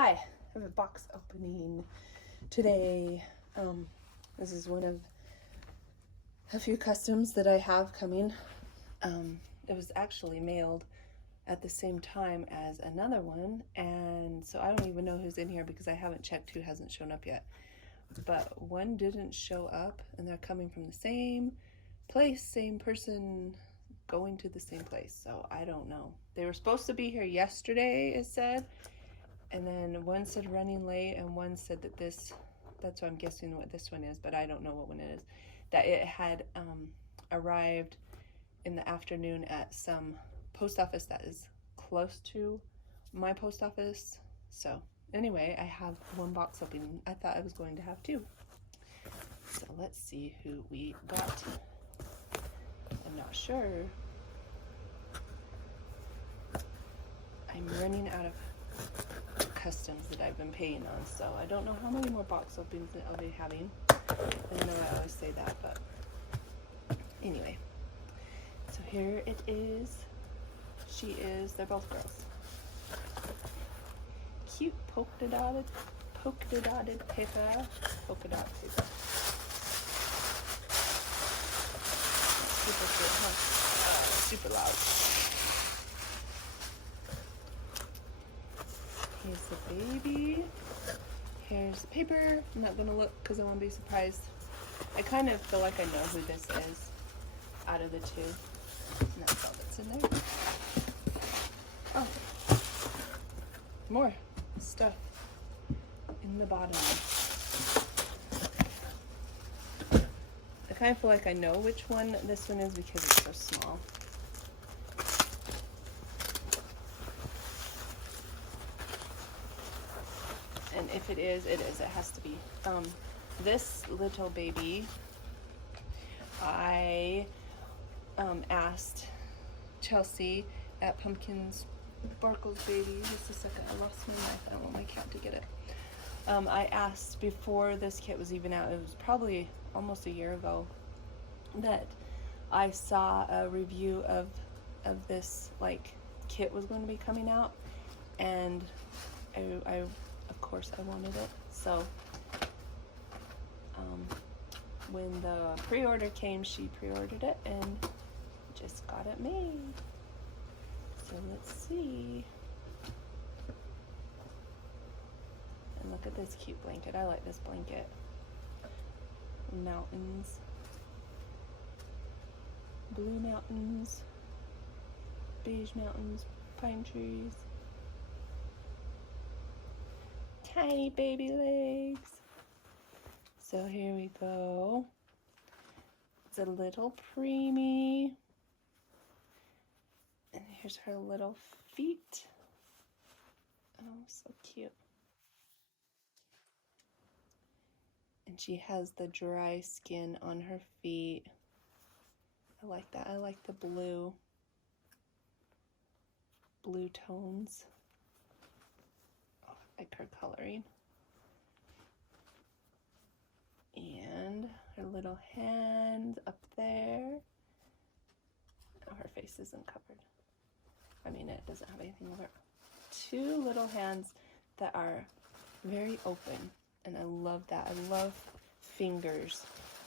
Hi, I have a box opening today. This is one of a few customs that I have coming. It was actually mailed at the same time as another one, and so I don't even know who's in here because I haven't checked who hasn't shown up yet. But one didn't show up, and they're coming from the same place, same person, going to the same place, so I don't know. They were supposed to be here yesterday, it said. And then one said running late, and one said that that's what I'm guessing what this one is, but I don't know what one it is, that it had arrived in the afternoon at some post office that is close to my post office. So anyway, I have one box opening. I thought I was going to have two. So let's see who we got. I'm not sure. I'm running out of customs that I've been paying on, so I don't know how many more box openings that I'll be having. I know I always say that, but anyway. So here it is. They're both girls. Cute polka dotted paper. Polka dot paper. Super cute, huh? Super loud. Here's the baby. Here's the paper. I'm not gonna look because I want to be surprised. I kind of feel like I know who this is out of the two. And that's all that's in there. Oh. More stuff in the bottom. I kind of feel like I know which one this one is because it's so small. And if it is, it is. It has to be. This little baby, I asked Chelsea at Pumpkins Sparkles Baby. Just a second, I lost my knife. I don't want my cat to get it. I asked before this kit was even out. It was probably almost a year ago that I saw a review of this kit was going to be coming out, and I of course I wanted it. So when the pre-order came, she pre-ordered it and just got it made. So let's see. And look at this cute blanket. I like this blanket. Mountains. Blue mountains. Beige mountains. Pine trees. Tiny baby legs. So here we go. It's a little preemie. And here's her little feet. Oh, so cute. And she has the dry skin on her feet. I like that. I like the blue tones. Oh, I like her coloring. And her little hand up there. Oh, her face isn't covered. I mean, it doesn't have anything over it. Two little hands that are very open, and I love that. I love fingers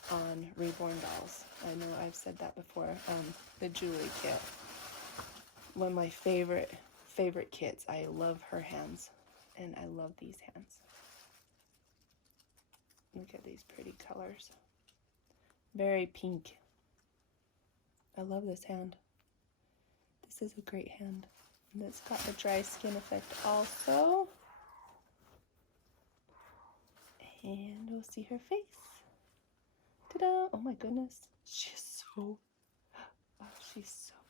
on reborn dolls. I know I've said that before. The Julie kit, one of my favorite kits. I love her hands, and I love these hands. Look at these pretty colors. Very pink. I love this hand. This is a great hand. And it's got the dry skin effect also. And we'll see her face. Ta-da! Oh my goodness. She's so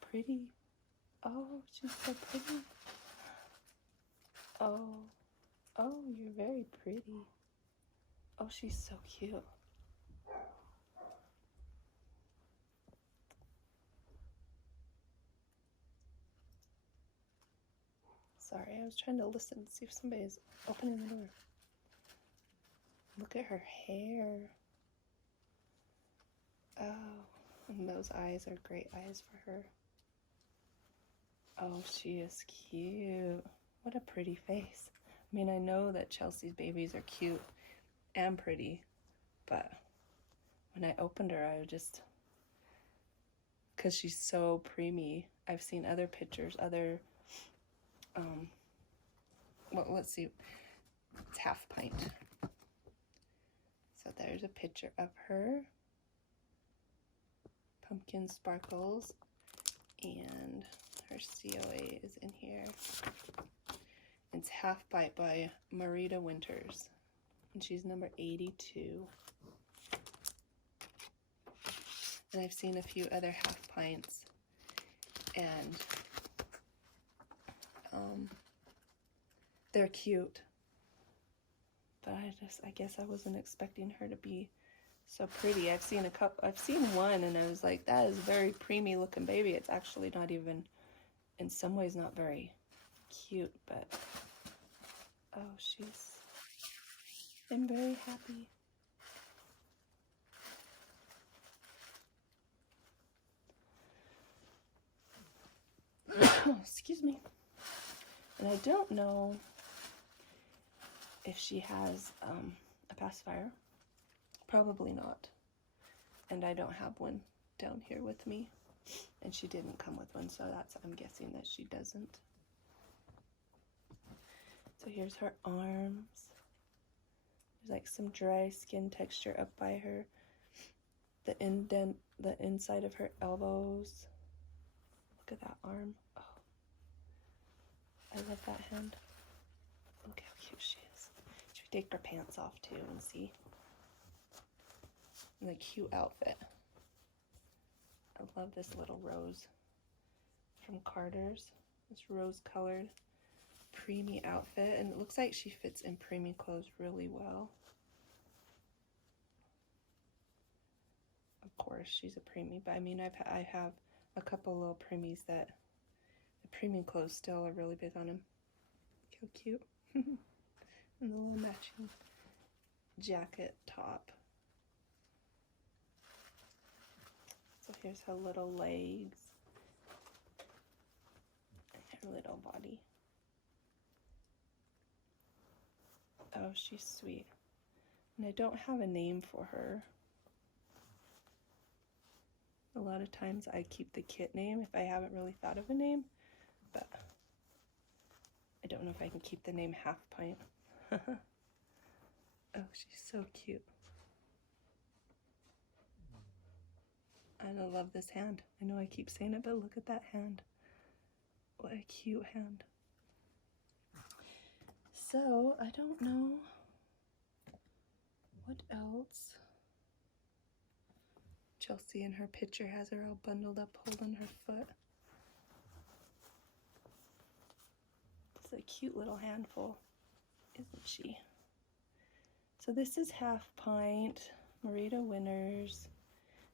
pretty. Oh, she's so pretty. Oh, you're very pretty. Oh, she's so cute. Sorry, I was trying to listen to see if somebody's opening the door. Look at her hair. Oh, and those eyes are great eyes for her. Oh, she is cute. What a pretty face. I mean, I know that Chelsea's babies are cute and pretty, but when I opened her, I just, because she's so preemie. I've seen other pictures, well, let's see, it's Half Pint. So there's a picture of her. Pumpkin sparkles, and her COA is in here. It's Half Pint by Marita Winters, and she's number 82. And I've seen a few other Half Pints, and they're cute, but I guess I wasn't expecting her to be so pretty. I've seen one, and I was like, that is a very preemie looking baby. It's actually not even, in some ways, not very cute, but oh, I'm very happy. Excuse me. And I don't know if she has a pacifier. Probably not. And I don't have one down here with me. And she didn't come with one, so I'm guessing that she doesn't. So here's her arms. There's like some dry skin texture up by her. The inside of her elbows. Look at that arm. Oh, I love that hand. Look how cute she is. Should we take her pants off too and see? And a cute outfit. I love this little rose from Carter's. This rose-colored preemie outfit, and it looks like she fits in preemie clothes really well. Of course, she's a preemie, but I mean, I have a couple little preemies that the preemie clothes still are really big on them. How cute. And the little matching jacket top. So here's her little legs and her little body. Oh, she's sweet. And I don't have a name for her. A lot of times I keep the kit name if I haven't really thought of a name, but I don't know if I can keep the name Half Pint. Oh, she's so cute. And I love this hand. I know I keep saying it, but look at that hand. What a cute hand. So, I don't know what else. Chelsea in her picture has her all bundled up holding her foot. It's a cute little handful, isn't she? So this is Half Pint, Marita Winters,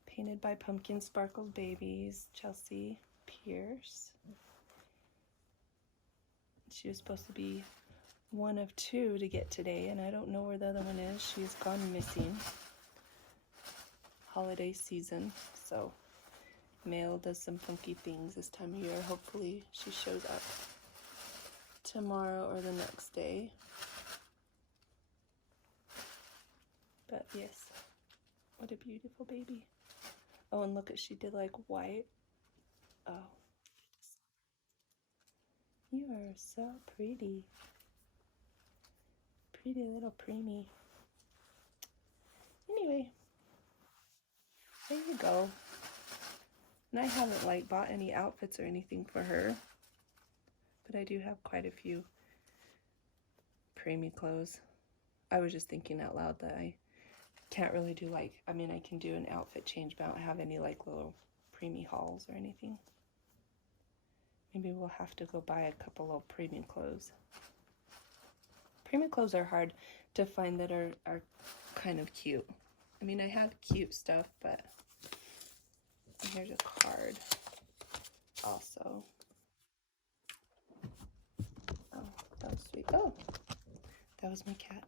painted by Pumpkin Sparkled Babies, Chelsea Pierce. She was supposed to be one of two to get today, and I don't know where the other one is. She's gone missing. Holiday season, so mail does some funky things this time of year. Hopefully she shows up tomorrow or the next day. But yes, what a beautiful baby. Oh, and look at, she did like white. Oh, you are so pretty. Pretty little preemie. Anyway, there you go. And I haven't like bought any outfits or anything for her, but I do have quite a few preemie clothes. I was just thinking out loud that I can't really do like, I mean, I can do an outfit change, but I don't have any like little preemie hauls or anything. Maybe we'll have to go buy a couple little preemie clothes. Preemie clothes are hard to find that are kind of cute. I mean, I have cute stuff, but here's a card also. Oh, that was sweet. Oh, that was my cat.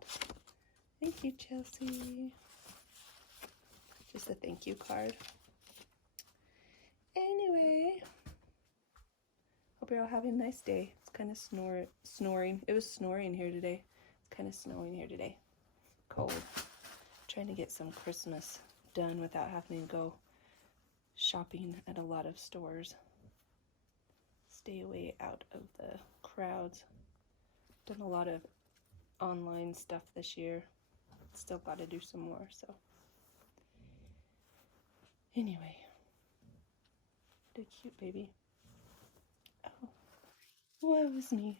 Thank you, Chelsea. Just a thank you card. Anyway, hope you're all having a nice day. It's kind of snoring. It was snoring here today. It's kind of snowing here today. Cold. Trying to get some Christmas done without having to go shopping at a lot of stores. Stay away out of the crowds. Done a lot of online stuff this year. Still got to do some more, so. Anyway. The cute baby. Oh. Woe is me.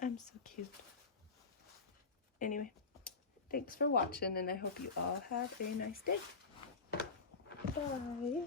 I'm so cute. Anyway. Thanks for watching, and I hope you all have a nice day. Bye.